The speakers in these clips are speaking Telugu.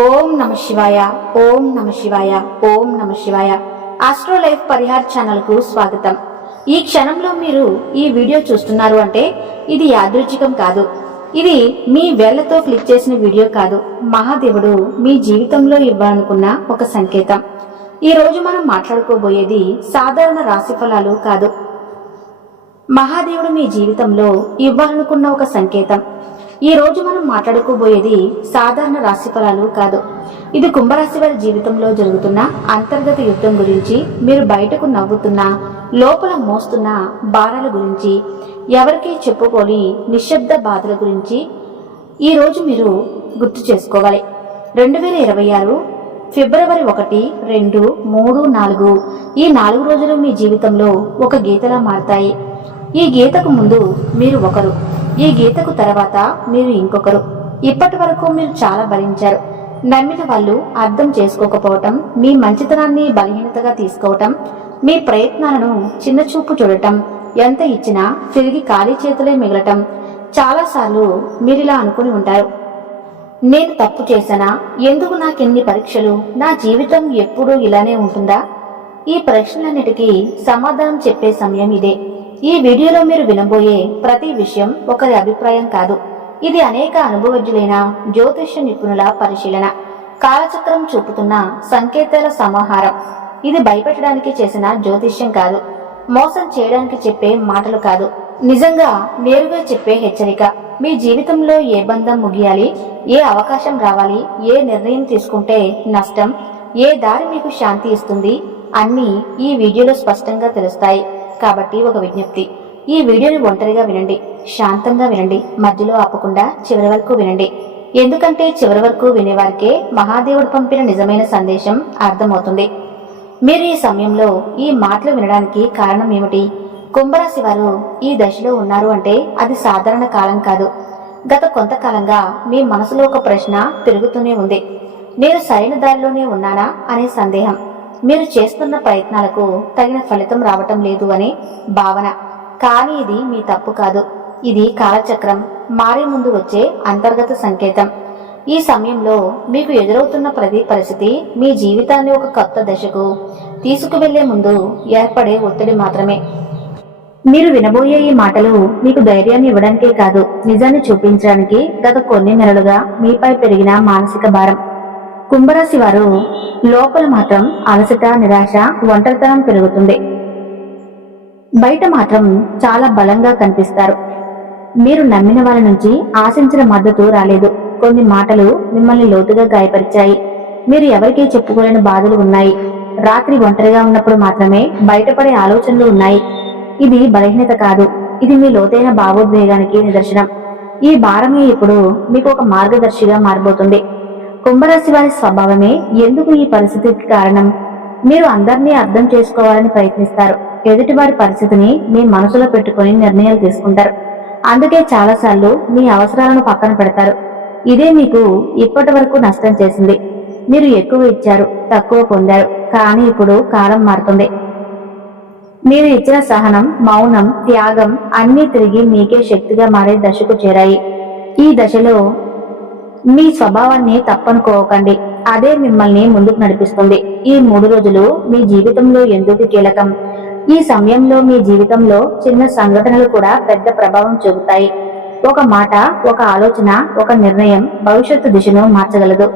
ఓం నమ శివాయ. ఓం నమ శివాయ. ఓం నమ శివాయ. ఆస్ట్రో లైఫ్ పరిహార్ ఛానల్ కు స్వాగతం. ఈ క్షణంలో మీరు ఈ వీడియో చూస్తున్నారు అంటే ఇది యాదృచ్ఛికం కాదు. ఇది మీ వేళ్లతో క్లిక్ చేసిన వీడియో కాదు. మహాదేవుడు మీ జీవితంలో ఇవ్వాలనుకున్న ఒక సంకేతం. ఈ రోజు మనం మాట్లాడుకోబోయేది సాధారణ రాశి ఫలాలు కాదు. మహాదేవుడు మీ జీవితంలో ఇవ్వాలనుకున్న ఒక సంకేతం. ఈ రోజు మనం మాట్లాడుకోబోయేది సాధారణ రాశి ఫలాలు కాదు. ఇది కుంభరాశి వారి జీవితంలో జరుగుతున్న అంతర్గత యుద్ధం గురించి, మీరు బయటకు నవ్వుతున్న లోపల మోస్తున్న భారాల గురించి, ఎవరికీ చెప్పుకోని నిశ్శబ్ద బాధల గురించి ఈ రోజు మీరు గుర్తు చేసుకోవాలి. 2026 ఫిబ్రవరి 1, 2, 3, 4 ఈ 4 రోజులు మీ జీవితంలో ఒక గీతలా మారతాయి. ఈ గీతకు ముందు మీరు ఒకరు, ఈ గీతకు తర్వాత మీరు ఇంకొకరు. ఇప్పటి వరకు మీరు చాలా భరించారు. నమ్మిన వాళ్ళు అర్థం చేసుకోకపోవటం, మీ మంచితనాన్ని బలహీనతగా తీసుకోవటం, మీ ప్రయత్నాలను చిన్నచూపు చూడటం, ఎంత ఇచ్చినా తిరిగి ఖాళీ చేతులే మిగలటం. చాలాసార్లు మీరిలా అనుకుని ఉంటారు, నేను తప్పు చేశానా? ఎందుకు నాకెన్ని పరీక్షలు? నా జీవితం ఎప్పుడూ ఇలానే ఉంటుందా? ఈ ప్రశ్నలన్నిటికీ సమాధానం చెప్పే సమయం ఇదే. ఈ వీడియోలో మీరు వినబోయే ప్రతి విషయం ఒకరి అభిప్రాయం కాదు. ఇది అనేక అనుభవజ్ఞులైన జ్యోతిష్య నిపుణుల పరిశీలన, కాలచక్రం చూపుతున్న సంకేతాల సమాహారం. ఇది భయపెట్టడానికి చేసిన జ్యోతిష్యం కాదు, మోసం చేయడానికి చెప్పే మాటలు కాదు, నిజంగా నేరుగా చెప్పే హెచ్చరిక. మీ జీవితంలో ఏ బంధం ముగియాలి, ఏ అవకాశం రావాలి, ఏ నిర్ణయం తీసుకుంటే నష్టం, ఏ దారి మీకు శాంతి ఇస్తుంది, అన్నీ ఈ వీడియోలో స్పష్టంగా తెలుస్తాయి. కాబట్టి ఒక విజ్ఞప్తి, ఈ వీడియోని ఒంటరిగా వినండి, శాంతంగా వినండి, మధ్యలో ఆపకుండా చివరి వరకు వినండి. ఎందుకంటే చివరి వరకు వినేవారికే మహాదేవుడు పంపిన నిజమైన సందేశం అర్థమవుతుంది. మీరు ఈ సమయంలో ఈ మాటలు వినడానికి కారణం ఏమిటి? కుంభరాశి వారు ఈ దశలో ఉన్నారు అంటే అది సాధారణ కాలం కాదు. గత కొంతకాలంగా మీ మనసులో ఒక ప్రశ్న తిరుగుతూనే ఉంది. నేను సరైన దారిలోనే ఉన్నానా అనే సందేహం. మీరు చేస్తున్న ప్రయత్నాలకు తగిన ఫలితం రావటం లేదు అనే భావన. కానీ ఇది మీ తప్పు కాదు. ఇది కాలచక్రం మారే ముందు వచ్చే అంతర్గత సంకేతం. ఈ సమయంలో మీకు ఎదురవుతున్న ప్రతి పరిస్థితి మీ జీవితాన్ని ఒక కొత్త దశకు తీసుకువెళ్లే ముందు ఏర్పడే ఒత్తిడి మాత్రమే. మీరు వినబోయే ఈ మాటలు మీకు ధైర్యాన్ని ఇవ్వడానికే కాదు, నిజాన్ని చూపించడానికి గత కొన్ని నెలలుగా మీపై పెరిగిన మానసిక భారం. కుంభరాశి వారు లోపల మాత్రం అలసట, నిరాశ, ఒంటరితనం పెరుగుతుంది. బయట మాత్రం చాలా బలంగా కనిపిస్తారు. మీరు నమ్మిన వాళ్ళ నుంచి ఆశించిన మద్దతు రాలేదు. కొన్ని మాటలు మిమ్మల్ని లోతుగా గాయపరిచాయి. మీరు ఎవరికీ చెప్పుకోలేని బాధలు ఉన్నాయి. రాత్రి ఒంటరిగా ఉన్నప్పుడు మాత్రమే బయటపడే ఆలోచనలు ఉన్నాయి. ఇది బలహీనత కాదు, ఇది మీ లోతైన భావోద్వేగానికి నిదర్శనం. ఈ భారమే ఇప్పుడు మీకు ఒక మార్గదర్శిగా మారబోతుంది. కుంభరాశి వారి స్వభావమే ఎందుకు ఈ పరిస్థితికి కారణం. మీరు అందరినీ అర్థం చేసుకోవాలని ప్రయత్నిస్తారు. ఎదుటి వారి పరిస్థితిని మీ మనసులో పెట్టుకుని నిర్ణయాలు తీసుకుంటారు. అందుకే చాలాసార్లు మీ అవసరాలను పక్కన పెడతారు. ఇదే మీకు ఇప్పటి వరకు నష్టం చేసింది. మీరు ఎక్కువ ఇచ్చారు, తక్కువ పొందారు. కానీ ఇప్పుడు కాలం మారుతుంది. మీరు ఇచ్చిన సహనం, మౌనం, త్యాగం అన్నీ తిరిగి మీకే శక్తిగా మారే దశకు చేరాయి. ఈ దశలో మీ స్వభావాన్ని తప్పనుకోకండి, అదే మిమ్మల్ని ముందుకు నడిపిస్తుంది. ఈ 3 రోజులు మీ జీవితంలో ఎందుకు కీలకం? ఈ సమయంలో మీ జీవితంలో చిన్న సంఘటనలు కూడా పెద్ద ప్రభావం చూపుతాయి. ఒక మాట, ఒక ఆలోచన, ఒక నిర్ణయం భవిష్యత్తు దిశను మార్చగలదు.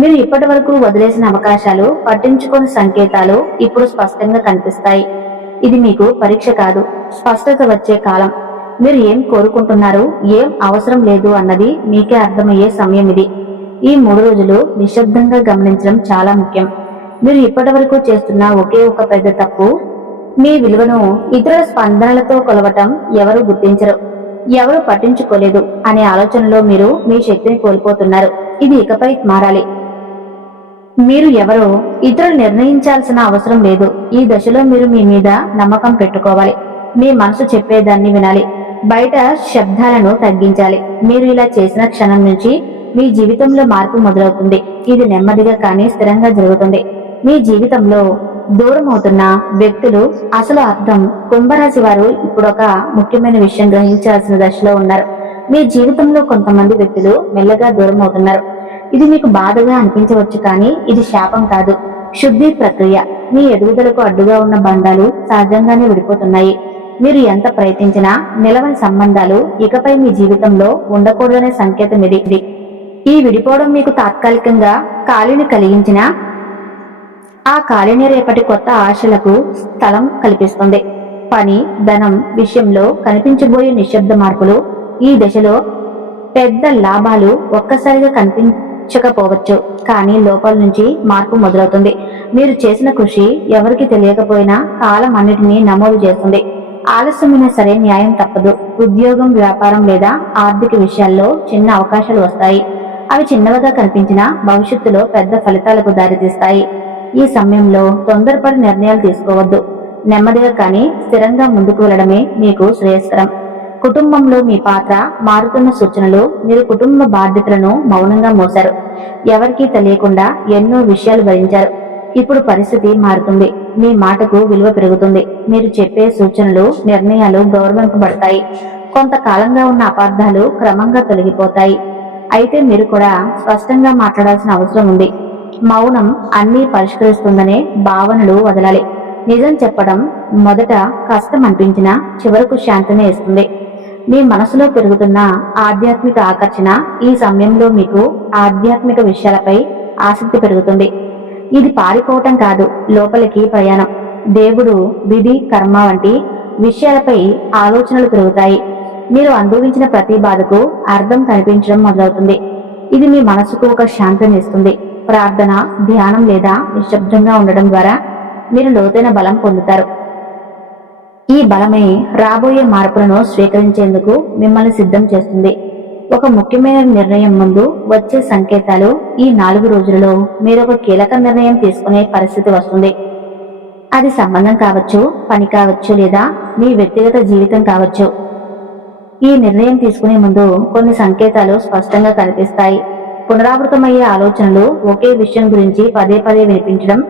మీరు ఇప్పటి వరకు వదిలేసిన అవకాశాలు, పట్టించుకోని సంకేతాలు ఇప్పుడు స్పష్టంగా కనిపిస్తాయి. ఇది మీకు పరీక్ష కాదు, స్పష్టత వచ్చే కాలం. మీరు ఏం కోరుకుంటున్నారు, ఏం అవసరం లేదు అన్నది మీకే అర్థమయ్యే సమయం ఇది. ఈ 3 రోజులు నిశ్శబ్దంగా గమనించడం చాలా ముఖ్యం. మీరు ఇప్పటి వరకు చేస్తున్న ఒకే ఒక పెద్ద తప్పు, మీ విలువను ఇతరుల స్పందనలతో కొలవటం. ఎవరు గుర్తించరు, ఎవరు పట్టించుకోలేదు అనే ఆలోచనలో మీరు మీ శక్తిని కోల్పోతున్నారు. ఇది ఇకపై మారాలి. మీరు ఎవరో ఇతరులు నిర్ణయించాల్సిన అవసరం లేదు. ఈ దశలో మీరు మీ మీద నమ్మకం పెట్టుకోవాలి. మీ మనసు చెప్పేదాన్ని వినాలి, బయట శబ్దాలను తగ్గించాలి. మీరు ఇలా చేసిన క్షణం నుంచి మీ జీవితంలో మార్పు మొదలవుతుంది. ఇది నెమ్మదిగా కానీ స్థిరంగా జరుగుతుంది. మీ జీవితంలో దూరం అవుతున్న వ్యక్తులు అసలు అర్థం. కుంభరాశి వారు ఇప్పుడు ఒక ముఖ్యమైన విషయం గ్రహించాల్సిన దశలో ఉన్నారు. మీ జీవితంలో కొంతమంది వ్యక్తులు మెల్లగా దూరం అవుతున్నారు. ఇది మీకు బాధగా అనిపించవచ్చు, కానీ ఇది శాపం కాదు, శుద్ధి ప్రక్రియ. మీ ఎదుగుదలకు అడ్డుగా ఉన్న బంధాలు సహజంగానే విడిపోతున్నాయి. మీరు ఎంత ప్రయత్నించినా నిలవని సంబంధాలు ఇకపై మీ జీవితంలో ఉండకూడదనే సంకేతం ఇది. ఈ విడిపోవడం మీకు తాత్కాలికంగా ఖాళీని కలిగించినా ఆ ఖాళీని రేపటి కొత్త ఆశలకు స్థలం కల్పిస్తుంది. పని, ధనం విషయంలో కనిపించబోయే నిశ్శబ్ద మార్పులు, ఈ దశలో పెద్ద లాభాలు ఒక్కసారిగా కనిపించకపోవచ్చు, కానీ లోపల నుంచి మార్పు మొదలవుతుంది. మీరు చేసిన కృషి ఎవరికి తెలియకపోయినా కాలం అన్నిటినీ నమోదు చేస్తుంది. ఆలస్యమైనా సరే న్యాయం తప్పదు. ఉద్యోగం, వ్యాపారం లేదా ఆర్థిక విషయాల్లో చిన్న అవకాశాలు వస్తాయి. అవి చిన్నవిగా కనిపించినా భవిష్యత్తులో పెద్ద ఫలితాలకు దారితీస్తాయి. ఈ సమయంలో తొందరపడి నిర్ణయాలు తీసుకోవద్దు. నెమ్మదిగా కానీ స్థిరంగా ముందుకు వెళ్లడమే మీకు శ్రేయస్కరం. కుటుంబంలో మీ పాత్ర మారుతున్న సూచనలు. మీరు కుటుంబ బాధ్యతలను మౌనంగా మోశారు. ఎవరికీ తెలియకుండా ఎన్నో విషయాలు భరించారు. ఇప్పుడు పరిస్థితి మారుతుంది. మీ మాటకు విలువ పెరుగుతుంది. మీరు చెప్పే సూచనలు, నిర్ణయాలు గౌరవింపబడతాయి. కొంతకాలంగా ఉన్న అపార్థాలు క్రమంగా తొలగిపోతాయి. అయితే మీరు కూడా స్పష్టంగా మాట్లాడాల్సిన అవసరం ఉంది. మౌనం అన్నీ పరిష్కరిస్తుందనే భావనలు వదలాలి. నిజం చెప్పడం మొదట కష్టం అనిపించినా చివరకు శాంతిని ఇస్తుంది. మీ మనసులో పెరుగుతున్న ఆధ్యాత్మిక ఆకర్షణ. ఈ సమయంలో మీకు ఆధ్యాత్మిక విషయాలపై ఆసక్తి పెరుగుతుంది. ఇది పారిపోవటం కాదు, లోపలికి ప్రయాణం. దేవుడు, విధి, కర్మ వంటి విషయాలపై ఆలోచనలు పెరుగుతాయి. మీరు అనుభవించిన ప్రతి బాధకు అర్థం కనిపించడం మొదలవుతుంది. ఇది మీ మనసుకు ఒక శాంతిని ఇస్తుంది. ప్రార్థన, ధ్యానం లేదా నిశ్శబ్దంగా ఉండడం ద్వారా మీరు లోతైన బలం పొందుతారు. ఈ బలమే రాబోయే మార్పులను స్వీకరించేందుకు మిమ్మల్ని సిద్ధం చేస్తుంది. ఒక ముఖ్యమైన నిర్ణయం ముందు వచ్చే సంకేతాలు. ఈ 4 రోజులలో మీరు ఒక కీలక నిర్ణయం తీసుకునే పరిస్థితి వస్తుంది. అది సంబంధం కావచ్చు, పని కావచ్చు, లేదా మీ వ్యక్తిగత జీవితం కావచ్చు. ఈ నిర్ణయం తీసుకునే ముందు కొన్ని సంకేతాలు స్పష్టంగా కనిపిస్తాయి. పునరావృతమయ్యే ఆలోచనలు, ఒకే విషయం గురించి పదే పదే వినిపించడం,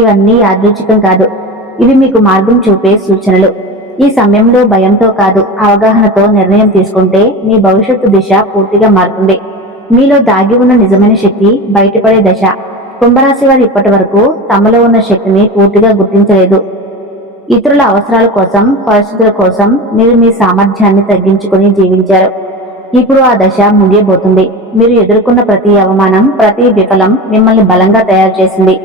ఇవన్నీ యాదృచ్ఛికం కాదు. ఇవి మీకు మార్గం చూపే సూచనలు. ఈ సమయంలో భయంతో కాదు, అవగాహనతో నిర్ణయం తీసుకుంటే మీ భవిష్యత్తు దిశ పూర్తిగా మారుతుంది. మీలో దాగి ఉన్న నిజమైన శక్తి బయటపడే దశ. కుంభరాశి వారు ఇప్పటి వరకు తమలో ఉన్న శక్తిని పూర్తిగా గుర్తించలేదు. ఇతరుల అవసరాల కోసం, పరిస్థితుల కోసం మీరు మీ సామర్థ్యాన్ని తగ్గించుకుని జీవించారు. ఇప్పుడు ఆ దశ ముగియబోతుంది. మీరు ఎదుర్కొన్న ప్రతి అవమానం, ప్రతి విఫలం మిమ్మల్ని బలంగా తయారు చేసింది.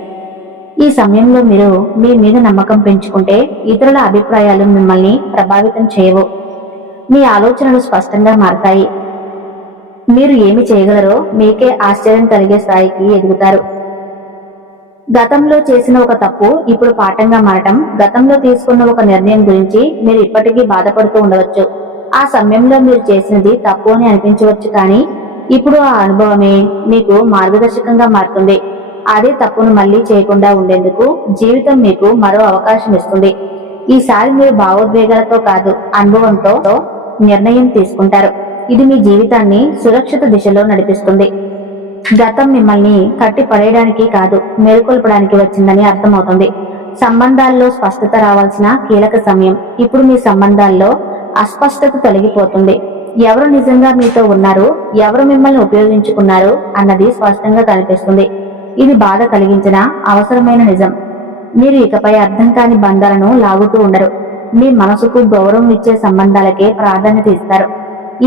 ఈ సమయంలో మీరు మీ మీద నమ్మకం పెంచుకుంటే ఇతరుల అభిప్రాయాలు మిమ్మల్ని ప్రభావితం చేయవు. మీ ఆలోచనలు స్పష్టంగా మారతాయి. మీరు ఏమి చేయగలరో మీకే ఆశ్చర్యం కలిగే స్థాయికి ఎదుగుతారు. గతంలో చేసిన ఒక తప్పు ఇప్పుడు పాఠంగా మారటం. గతంలో తీసుకున్న ఒక నిర్ణయం గురించి మీరు ఇప్పటికీ బాధపడుతూ ఉండవచ్చు. ఆ సమయంలో మీరు చేసినది తప్పు అని అనిపించవచ్చు, కానీ ఇప్పుడు ఆ అనుభవమే మీకు మార్గదర్శకంగా మారుతుంది. అదే తప్పును మళ్లీ చేయకుండా ఉండేందుకు జీవితం మీకు మరో అవకాశం ఇస్తుంది. ఈసారి మీరు భావోద్వేగాలతో కాదు, అనుభవంతో నిర్ణయం తీసుకుంటారు. ఇది మీ జీవితాన్ని సురక్షిత దిశలో నడిపిస్తుంది. గతం మిమ్మల్ని కట్టి పడేయడానికి కాదు, మేల్కొల్పడానికి వచ్చిందని అర్థమవుతుంది. సంబంధాల్లో స్పష్టత రావాల్సిన కీలక సమయం. ఇప్పుడు మీ సంబంధాల్లో అస్పష్టత తొలగిపోతుంది. ఎవరు నిజంగా మీతో ఉన్నారు, ఎవరు మిమ్మల్ని ఉపయోగించుకున్నారు అన్నది స్పష్టంగా కనిపిస్తుంది. ఇది బాధ కలిగించిన అవసరమైన నిజం. మీరు ఇకపై అర్థం కాని బంధాలను లాగుతూ ఉండరు. మీ మనసుకు గౌరవం ఇచ్చే సంబంధాలకే ప్రాధాన్యత ఇస్తారు.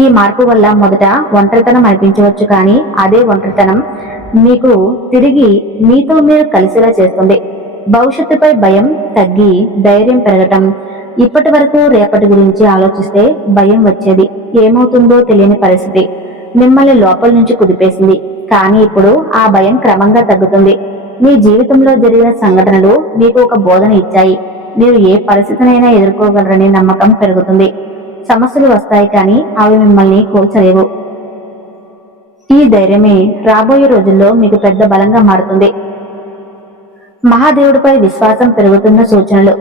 ఈ మార్పు వల్ల మొదట ఒంటరితనం అనిపించవచ్చు, కానీ అదే ఒంటరితనం మీకు తిరిగి మీతో మీరు కలిసేలా చేస్తుంది. భవిష్యత్తుపై భయం తగ్గి ధైర్యం పెరగటం. ఇప్పటి వరకు రేపటి గురించి ఆలోచిస్తే భయం వచ్చేది. ఏమవుతుందో తెలియని పరిస్థితి మిమ్మల్ని లోపల నుంచి కుదిపేసింది. కానీ ఇప్పుడు ఆ భయం క్రమంగా తగ్గుతుంది. మీ జీవితంలో జరిగిన సంఘటనలు మీకు ఒక బోధన ఇచ్చాయి. మీరు ఏ పరిస్థితినైనా ఎదుర్కోగలరనే నమ్మకం పెరుగుతుంది. సమస్యలు వస్తాయి, కానీ అవి మిమ్మల్ని కూల్చలేవు. ఈ ధైర్యమే రాబోయే రోజుల్లో మీకు పెద్ద బలంగా మారుతుంది. మహాదేవుడిపై విశ్వాసం పెరుగుతున్న సూచనలు.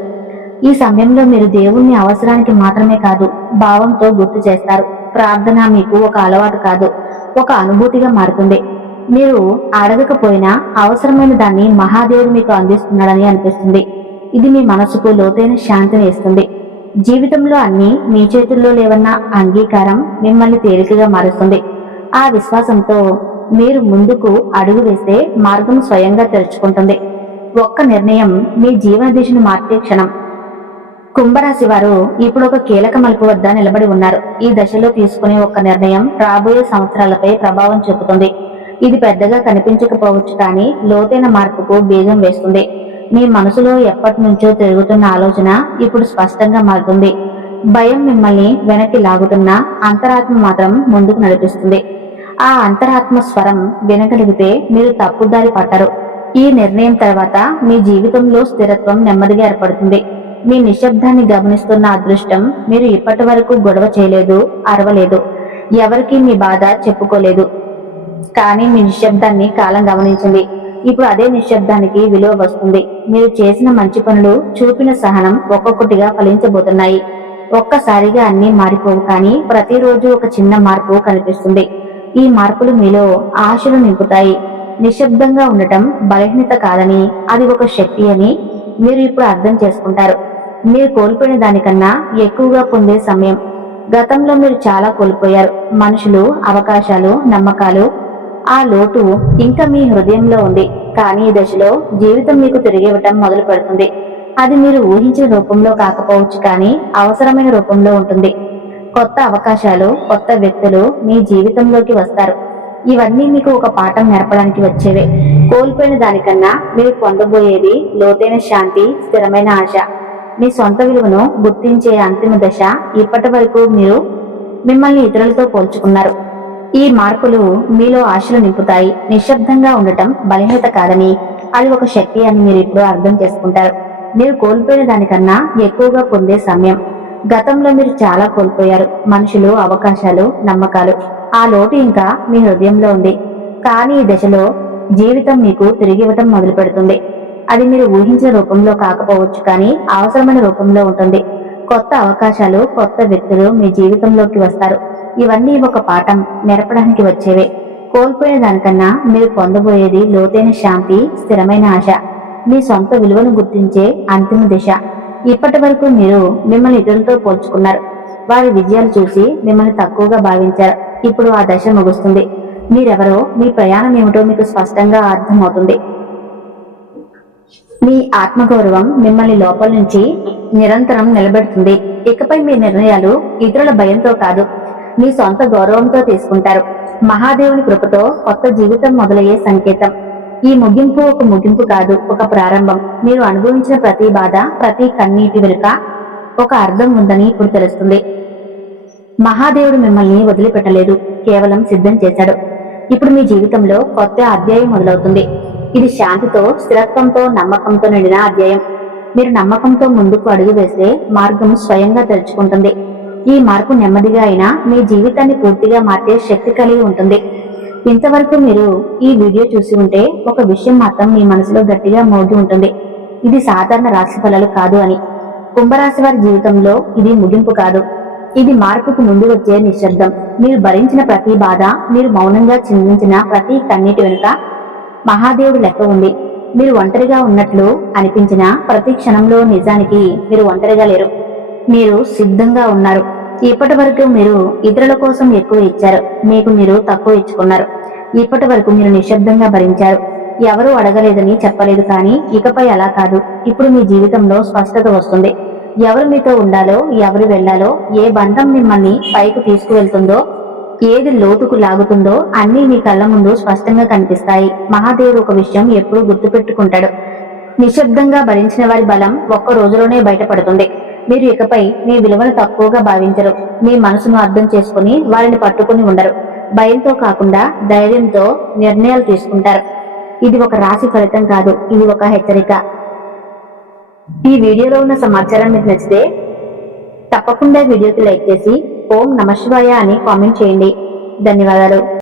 ఈ సమయంలో మీరు దేవుణ్ణి అవసరానికి మాత్రమే కాదు, భావంతో గుర్తు చేస్తారు. ప్రార్థన మీకు ఒక అలవాటు కాదు, ఒక అనుభూతిగా మారుతుంది. మీరు అడగకపోయినా అవసరమైన దాన్ని మహాదేవుడు మీకు అందిస్తున్నాడని అనిపిస్తుంది. ఇది మీ మనసుకు లోతైన శాంతిని ఇస్తుంది. జీవితంలో అన్ని మీ చేతుల్లో లేవన్న అంగీకారం మిమ్మల్ని తేలికగా మారుస్తుంది. ఆ విశ్వాసంతో మీరు ముందుకు అడుగు వేస్తే మార్గం స్వయంగా తెరుచుకుంటుంది. ఒక్క నిర్ణయం మీ జీవన దిశను మార్చే క్షణం. కుంభరాశి వారు ఇప్పుడు ఒక కీలక మలుపు వద్ద నిలబడి ఉన్నారు. ఈ దశలో తీసుకునే ఒక్క నిర్ణయం రాబోయే సంవత్సరాలపై ప్రభావం చూపుతుంది. ఇది పెద్దగా కనిపించకపోవచ్చు, కానీ లోతైన మార్పుకు బీజం వేస్తుంది. మీ మనసులో ఎప్పటి నుంచో తిరుగుతున్న ఆలోచన ఇప్పుడు స్పష్టంగా మారుతుంది. భయం మిమ్మల్ని వెనక్కి లాగుతున్న అంతరాత్మ మాత్రం ముందుకు నడిపిస్తుంది. ఆ అంతరాత్మ స్వరం వినగలిగితే మీరు తప్పుదారి పట్టరు. ఈ నిర్ణయం తర్వాత మీ జీవితంలో స్థిరత్వం నెమ్మదిగా ఏర్పడుతుంది. మీ నిశ్శబ్దాన్ని గమనిస్తున్న అదృష్టం, మీరు ఇప్పటి వరకు గొడవ చేయలేదు, అరవలేదు, ఎవరికి మీ బాధ చెప్పుకోలేదు, కానీ మీ నిశ్శబ్దాన్ని కాలం గమనించింది. ఇప్పుడు అదే నిశ్శబ్దానికి విలువ వస్తుంది. మీరు చేసిన మంచి పనులు, చూపిన సహనం ఒక్కొక్కటిగా ఫలించబోతున్నాయి. ఒక్కసారిగా అన్నీ మారిపోవు, కానీ ప్రతిరోజు ఒక చిన్న మార్పు కనిపిస్తుంది. ఈ మార్పులు మీలో ఆశలు నింపుతాయి. నిశ్శబ్దంగా ఉండటం బలహీనత కాదని, అది ఒక శక్తి అని మీరు ఇప్పుడు అర్థం చేసుకుంటారు. మీరు కోల్పోయిన దానికన్నా ఎక్కువగా పొందే సమయం. గతంలో మీరు చాలా కోల్పోయారు. మనుషులు, అవకాశాలు, నమ్మకాలు. ఆ లోటు ఇంకా మీ హృదయంలో ఉంది. కానీ ఈ దశలో జీవితం మీకు తిరిగివ్వటం మొదలు పెడుతుంది. అది మీరు ఊహించిన రూపంలో కాకపోవచ్చు, కానీ అవసరమైన రూపంలో ఉంటుంది. కొత్త అవకాశాలు, కొత్త వ్యక్తులు మీ జీవితంలోకి వస్తారు. ఇవన్నీ మీకు ఒక పాఠం నేర్పడానికి వచ్చేవే. కోల్పోయిన దానికన్నా మీరు పొందబోయేది లోతైన శాంతి, స్థిరమైన ఆశ. మీ సొంత విలువను గుర్తించే అంతిమ దశ. ఇప్పటి వరకు మీరు మిమ్మల్ని ఇతరులతో పోల్చుకున్నారు. ఈ మార్పులు మీలో ఆశలు నింపుతాయి. నిశ్శబ్దంగా ఉండటం బలహీనత కాదని, అది ఒక శక్తి అని మీరు ఇప్పుడు అర్థం చేసుకుంటారు. మీరు కోల్పోయిన దానికన్నా ఎక్కువగా పొందే సమయం. గతంలో మీరు చాలా కోల్పోయారు. మనుషులు, అవకాశాలు, నమ్మకాలు. ఆ లోటు ఇంకా మీ హృదయంలో ఉంది. కానీ ఈ దశలో జీవితం మీకు తిరిగివ్వటం మొదలు పెడుతుంది. అది మీరు ఊహించిన రూపంలో కాకపోవచ్చు, కానీ అవసరమైన రూపంలో ఉంటుంది. కొత్త అవకాశాలు, కొత్త వ్యక్తులు మీ జీవితంలోకి వస్తారు. ఇవన్నీ ఒక పాఠం నేర్పడానికి వచ్చేవే. కోల్పోయిన దానికన్నా మీరు పొందబోయేది లోతైన శాంతి, స్థిరమైన ఆశ. మీ సొంత విలువను గుర్తించే అంతిమ దిశ. ఇప్పటి వరకు మీరు మిమ్మల్ని ఇతరులతో పోల్చుకున్నారు. వారి విజయాలు చూసి మిమ్మల్ని తక్కువగా భావించారు. ఇప్పుడు ఆ దశ ముగుస్తుంది. మీరెవరో, మీ ప్రయాణం ఏమిటో మీకు స్పష్టంగా అర్థమవుతుంది. మీ ఆత్మగౌరవం మిమ్మల్ని లోపల నుంచి నిరంతరం నిలబెడుతుంది. ఇకపై మీ నిర్ణయాలు ఇతరుల భయంతో కాదు, మీ సొంత గౌరవంతో తీసుకుంటారు. మహాదేవుని కృపతో కొత్త జీవితం మొదలయ్యే సంకేతం. ఈ ముగింపు ఒక ముగింపు కాదు, ఒక ప్రారంభం. మీరు అనుభవించిన ప్రతి బాధ, ప్రతి కన్నీటి వెనుక ఒక అర్థం ఉందని ఇప్పుడు తెలుస్తుంది. మహాదేవుడు మిమ్మల్ని వదిలిపెట్టలేదు, కేవలం సిద్ధం చేశాడు. ఇప్పుడు మీ జీవితంలో కొత్త అధ్యాయం మొదలవుతుంది. ఇది శాంతితో, స్థిరత్వంతో, నమ్మకంతో నిండిన అధ్యాయం. మీరు నమ్మకంతో ముందుకు అడుగు వేస్తే మార్గం స్వయంగా తెరుచుకుంటుంది. ఈ మార్పు నెమ్మదిగా అయినా మీ జీవితాన్ని పూర్తిగా మార్చే శక్తి కలిగి ఉంటుంది. ఇంతవరకు మీరు ఈ వీడియో చూసి ఉంటే ఒక విషయం మాత్రం మీ మనసులో గట్టిగా మోగి ఉంటుంది. ఇది సాధారణ రాశి ఫలాలు కాదు అని. కుంభరాశి వారి జీవితంలో ఇది ముగింపు కాదు, ఇది మార్పుకు ముందు వచ్చే నిశ్శబ్దం. మీరు భరించిన ప్రతి బాధ, మీరు మౌనంగా చిందించిన ప్రతి కన్నీటి వెనుక మహాదేవుడు లెక్క ఉంది. మీరు ఒంటరిగా ఉన్నట్లు అనిపించిన ప్రతి క్షణంలో నిజానికి మీరు ఒంటరిగా లేరు. మీరు సిద్ధంగా ఉన్నారు. ఇప్పటి వరకు మీరు ఇతరుల కోసం ఎక్కువ ఇచ్చారు, మీకు మీరు తక్కువ ఇచ్చుకున్నారు. ఇప్పటి వరకు మీరు నిశ్శబ్దంగా భరించారు, ఎవరూ అడగలేదని చెప్పలేదు. కానీ ఇకపై అలా కాదు. ఇప్పుడు మీ జీవితంలో స్పష్టత వస్తుంది. ఎవరు మీతో ఉండాలో, ఎవరు వెళ్లాలో, ఏ బంధం మిమ్మల్ని పైకి తీసుకువెళ్తుందో, ఏది లోతుకు లాగుతుందో అన్నీ మీ కళ్ళ ముందు స్పష్టంగా కనిపిస్తాయి. మహాదేవుడు ఒక విషయం ఎప్పుడూ గుర్తుపెట్టుకుంటాడు. నిశ్శబ్దంగా భరించిన వారి బలం ఒక్క రోజులోనే బయటపడుతుంది. మీరు ఇకపై మీ విలువను తక్కువగా భావించరు. మీ మనసును అర్థం చేసుకుని వారిని పట్టుకుని ఉండరు. భయంతో కాకుండా ధైర్యంతో నిర్ణయాలు తీసుకుంటారు. ఇది ఒక రాశి ఫలితం కాదు, ఇది ఒక హెచ్చరిక. ఈ వీడియోలో ఉన్న సమాచారం మీకు నచ్చితే తప్పకుండా వీడియోకి లైక్ చేసి ఓం నమః శివాయ అని కామెంట్ చేయండి. ధన్యవాదాలు.